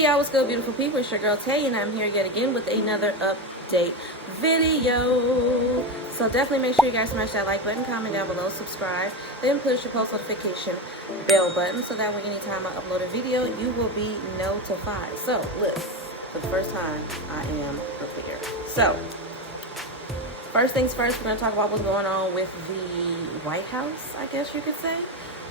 Hey y'all, what's good, beautiful people? It's your girl Tay, and I'm here yet again with another update video. So definitely make sure you guys smash that like button, comment down below, subscribe, then push your post notification bell button so that way anytime I upload a video, you will be notified. So listen, for the first time, I am prepared. So first things first, we're going to talk about what's going on with the White House, I guess you could say.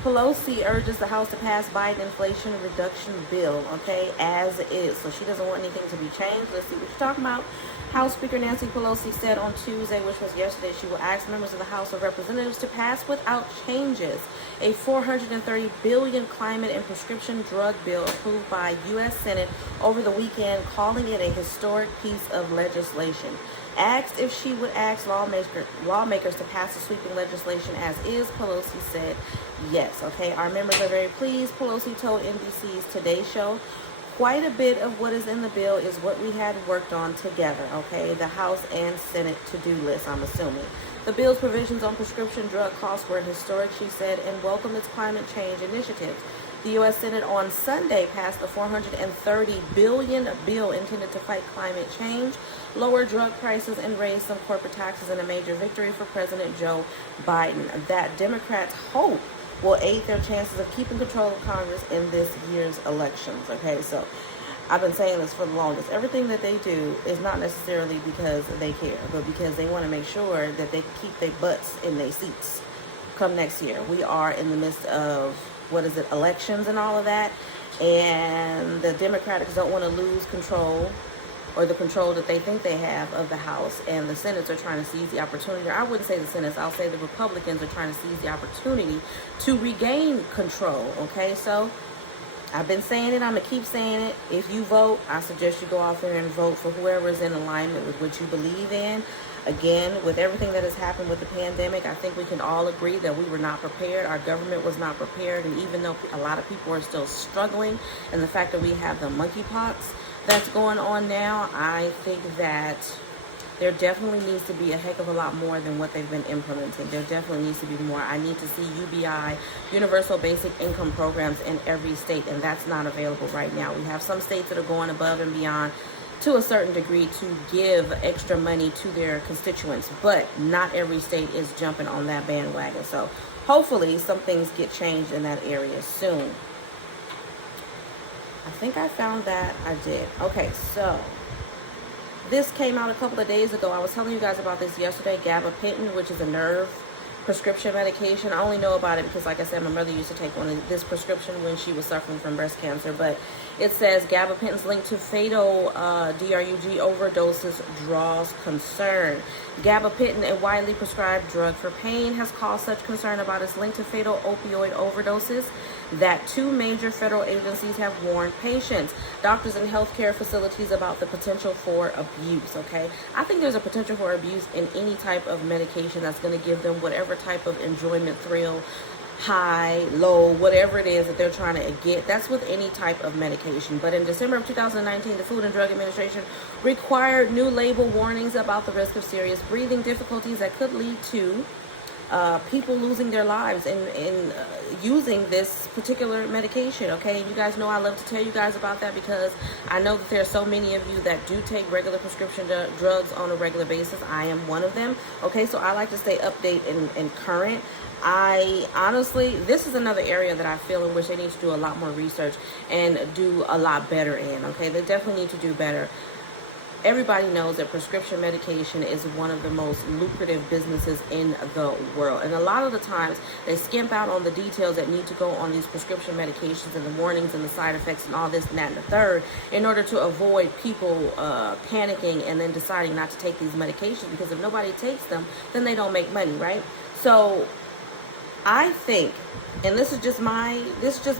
Pelosi urges the House to pass Biden inflation reduction bill, okay, as is. So she doesn't want anything to be changed. Let's see what you're talking about. House Speaker Nancy Pelosi said on Tuesday, which was yesterday, she will ask members of the House of Representatives to pass without changes a $430 billion climate and prescription drug bill approved by U.S. Senate over the weekend, calling it a historic piece of legislation. Asked if she would ask lawmakers to pass the sweeping legislation as is, Pelosi said yes. Okay, our members are very pleased, Pelosi told NBC's Today Show. Quite a bit of what is in the bill is what we had worked on together, okay, the House and Senate to-do list, I'm assuming. The bill's provisions on prescription drug costs were historic, she said, and welcomed its climate change initiatives. The U.S. Senate on Sunday passed a $430 billion bill intended to fight climate change, lower drug prices, and raise some corporate taxes in a major victory for President Joe Biden that Democrats hope will aid their chances of keeping control of Congress in this year's elections. Okay, so I've been saying this for the longest. Everything that they do is not necessarily because they care, but because they want to make sure that they keep their butts in their seats come next year. We are in the midst of elections and all of that, and the Democrats don't want to lose control, or the control that they think they have of the House, and the Senates are trying to seize the opportunity. Or I wouldn't say the Senates, I'll say the Republicans are trying to seize the opportunity to regain control, okay? So I've been saying it, I'm going to keep saying it. If you vote, I suggest you go out there and vote for whoever is in alignment with what you believe in. Again, with everything that has happened with the pandemic, I think we can all agree that we were not prepared. Our government was not prepared. And even though a lot of people are still struggling, and the fact that we have the monkeypox that's going on now, I think that there definitely needs to be a heck of a lot more than what they've been implementing. There definitely needs to be more. I need to see UBI, Universal Basic Income programs, in every state, and that's not available right now. We have some states that are going above and beyond to a certain degree to give extra money to their constituents, but not every state is jumping on that bandwagon. So hopefully some things get changed in that area soon. I think I found that. I did. Okay, so this came out a couple of days ago. I was telling you guys about this yesterday. Gabapentin, which is a nerve prescription medication. I only know about it because, like I said, my mother used to take this prescription when she was suffering from breast cancer. But it says gabapentin's linked to fatal DRUG overdoses draws concern. Gabapentin, a widely prescribed drug for pain, has caused such concern about its link to fatal opioid overdoses that two major federal agencies have warned patients, doctors, and healthcare facilities about the potential for abuse, okay? I think there's a potential for abuse in any type of medication that's going to give them whatever type of enjoyment, thrill, high, low, whatever it is that they're trying to get. That's with any type of medication. But in December of 2019, the Food and Drug Administration required new label warnings about the risk of serious breathing difficulties that could lead to people losing their lives in using this particular medication, okay? You guys know I love to tell you guys about that because I know that there are so many of you that do take regular prescription drugs on a regular basis. I am one of them, okay? So I like to stay updated and current. I honestly, this is another area that I feel in which they need to do a lot more research and do a lot better in, okay? They definitely need to do better. Everybody knows that prescription medication is one of the most lucrative businesses in the world. And a lot of the times they skimp out on the details that need to go on these prescription medications and the warnings and the side effects and all this and that and the third in order to avoid people panicking and then deciding not to take these medications, because if nobody takes them, then they don't make money, right? So I think, and this is just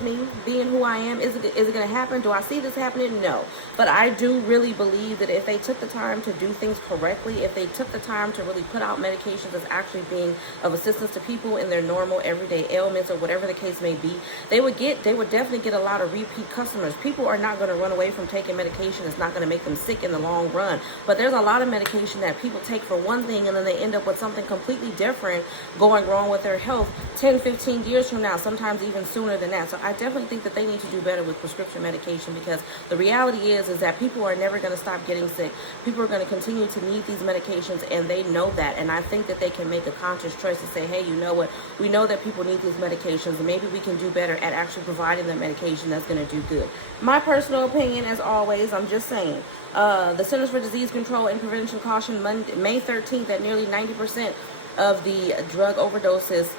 me being who I am. Is it going to happen? Do I see this happening? No. But I do really believe that if they took the time to do things correctly, if they took the time to really put out medications as actually being of assistance to people in their normal everyday ailments or whatever the case may be, they would definitely get a lot of repeat customers. People are not going to run away from taking medication. It's not going to make them sick in the long run. But there's a lot of medication that people take for one thing and then they end up with something completely different going wrong with their health 10, 15 years from now, sometimes even sooner than that. So I definitely think that they need to do better with prescription medication, because the reality is that people are never going to stop getting sick. People are going to continue to need these medications, and they know that. And I think that they can make a conscious choice to say, hey, you know what? We know that people need these medications, and maybe we can do better at actually providing the medication that's going to do good. My personal opinion, as always, I'm just saying, the Centers for Disease Control and Prevention cautioned May 13th that nearly 90% of the drug overdoses,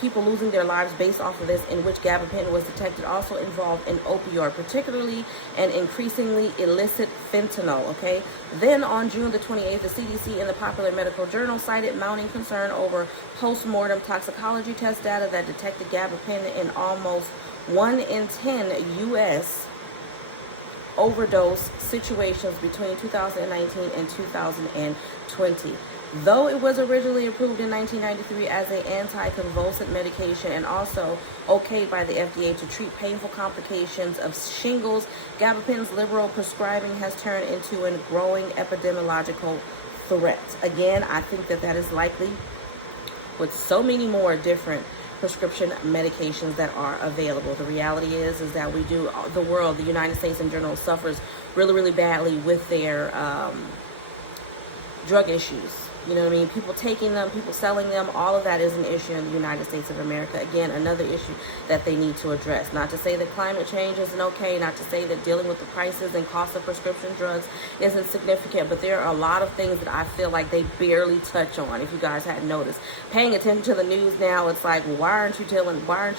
people losing their lives based off of this, in which gabapentin was detected, also involved in opioid, particularly and increasingly illicit fentanyl, okay? Then on June the 28th, the CDC in the Popular Medical Journal cited mounting concern over post-mortem toxicology test data that detected gabapentin in almost 1 in 10 U.S. overdose situations between 2019 and 2020. Though it was originally approved in 1993 as an anticonvulsant medication and also okayed by the FDA to treat painful complications of shingles, gabapentin's liberal prescribing has turned into a growing epidemiological threat. Again, I think that that is likely with so many more different prescription medications that are available. The reality is that the world, the United States in general, suffers really, really badly with their drug issues. You know what I mean? People taking them, people selling them, all of that is an issue in the United States of America. Again, another issue that they need to address. Not to say that climate change isn't okay, not to say that dealing with the prices and cost of prescription drugs isn't significant, but there are a lot of things that I feel like they barely touch on, if you guys hadn't noticed. Paying attention to the news now, it's like, well, why aren't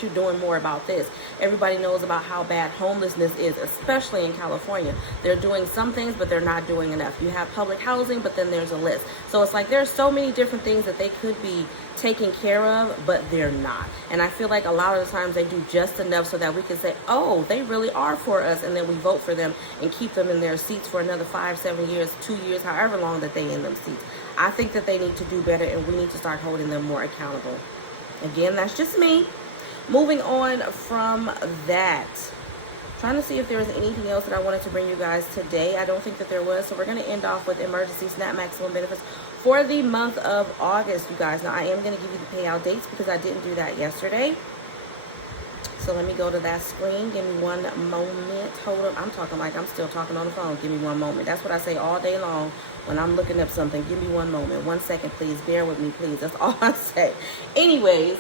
you doing more about this? Everybody knows about how bad homelessness is, especially in California. They're doing some things, but they're not doing enough. You have public housing, but then there's a list. So it's like there's so many different things that they could be taking care of, but they're not. And I feel like a lot of the times they do just enough so that we can say, oh, they really are for us, and then we vote for them and keep them in their seats for another 5, 7 years, 2 years, however long that they in them seats. I think that they need to do better, and we need to start holding them more accountable. Again, that's just me. Moving on from that, trying to see if there was anything else that I wanted to bring you guys today. I don't think that there was, so we're going to end off with emergency SNAP maximum benefits for the month of August, you guys. Now, I am going to give you the payout dates because I didn't do that yesterday. So let me go to that screen. Give me one moment. Hold up. I'm talking like I'm still talking on the phone. Give me one moment. That's what I say all day long when I'm looking up something. Give me one moment. 1 second, please. Bear with me, please. That's all I say. Anyways,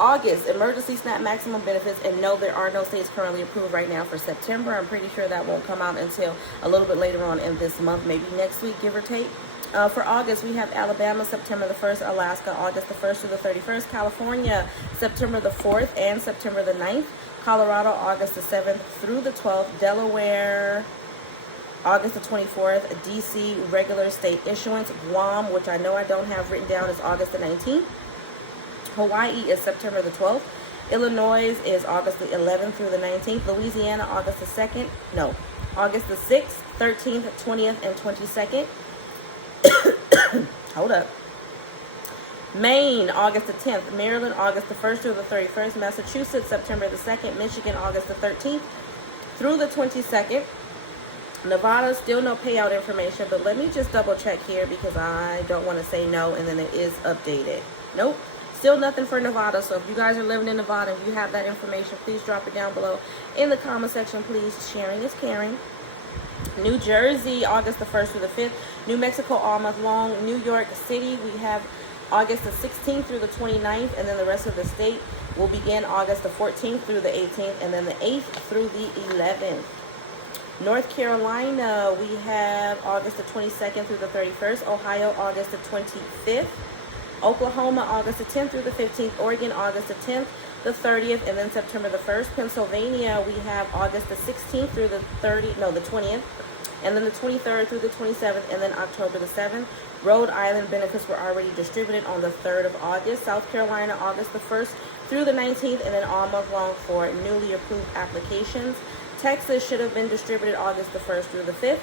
August, emergency SNAP maximum benefits, and no, there are no states currently approved right now for September. I'm pretty sure that won't come out until a little bit later on in this month, maybe next week, give or take. For August, we have Alabama, September the 1st, Alaska, August the 1st through the 31st, California, September the 4th and September the 9th, Colorado, August the 7th through the 12th, Delaware, August the 24th, DC, regular state issuance, Guam, which I know I don't have written down, is August the 19th, Hawaii is September the 12th, Illinois is August the 11th through the 19th, Louisiana, August the 2nd, no, August the 6th, 13th, 20th, and 22nd. Hold up. Maine, August the 10th. Maryland, August the 1st through the 31st. Massachusetts, September the 2nd. Michigan, August the 13th through the 22nd. Nevada, still no payout information, but let me just double check here because I don't want to say no and then it is updated. Nope. Still nothing for Nevada. So if you guys are living in Nevada, if you have that information, please drop it down below in the comment section, please. Sharing is caring. New Jersey, August the 1st through the 5th. New Mexico, all month long. New York City, we have August the 16th through the 29th, and then the rest of the state will begin August the 14th through the 18th, and then the 8th through the 11th. North Carolina, we have August the 22nd through the 31st. Ohio, August the 25th. Oklahoma, August the 10th through the 15th. Oregon, August the 10th, the 30th, and then September the 1st. Pennsylvania, we have August the 16th through the 20th, and then the 23rd through the 27th, and then October the 7th. Rhode Island benefits were already distributed on the 3rd of August. South Carolina, August the 1st through the 19th, and then all month long for newly approved applications. Texas should have been distributed August the 1st through the 5th.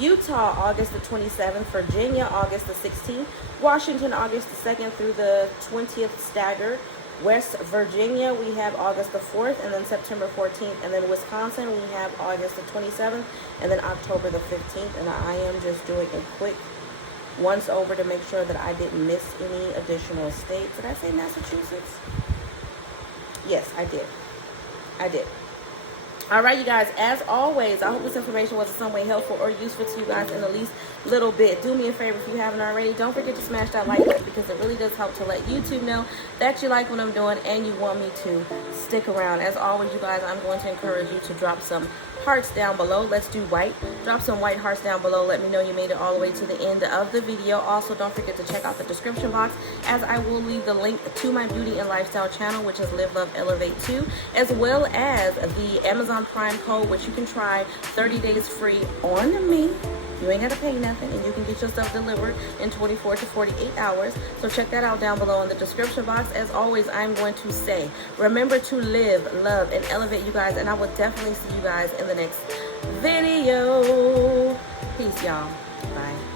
Utah, August the 27th. Virginia, August the 16th. Washington, August the 2nd through the 20th staggered. West Virginia, we have August the 4th and then September 14th. And then Wisconsin, we have August the 27th and then October the 15th. And I am just doing a quick once over to make sure that I didn't miss any additional states. Did I say Massachusetts? Yes, I did. I did. All right, you guys, as always, I hope this information was in some way helpful or useful to you guys in the least little bit. Do me a favor if you haven't already. Don't forget to smash that like button because it really does help to let YouTube know that you like what I'm doing and you want me to stick around. As always, you guys, I'm going to encourage you to drop some hearts down below. Let's do white. Drop some white hearts down below. Let me know you made it all the way to the end of the video. Also, don't forget to check out the description box as I will leave the link to my beauty and lifestyle channel, which is Live Love Elevate 2, as well as the Amazon Prime code, which you can try 30 days free on me. You ain't got to pay nothing, and you can get your stuff delivered in 24 to 48 hours. So check that out down below in the description box. As always, I'm going to say, remember to live, love, and elevate, you guys, and I will definitely see you guys in the next video. Peace, y'all. Bye.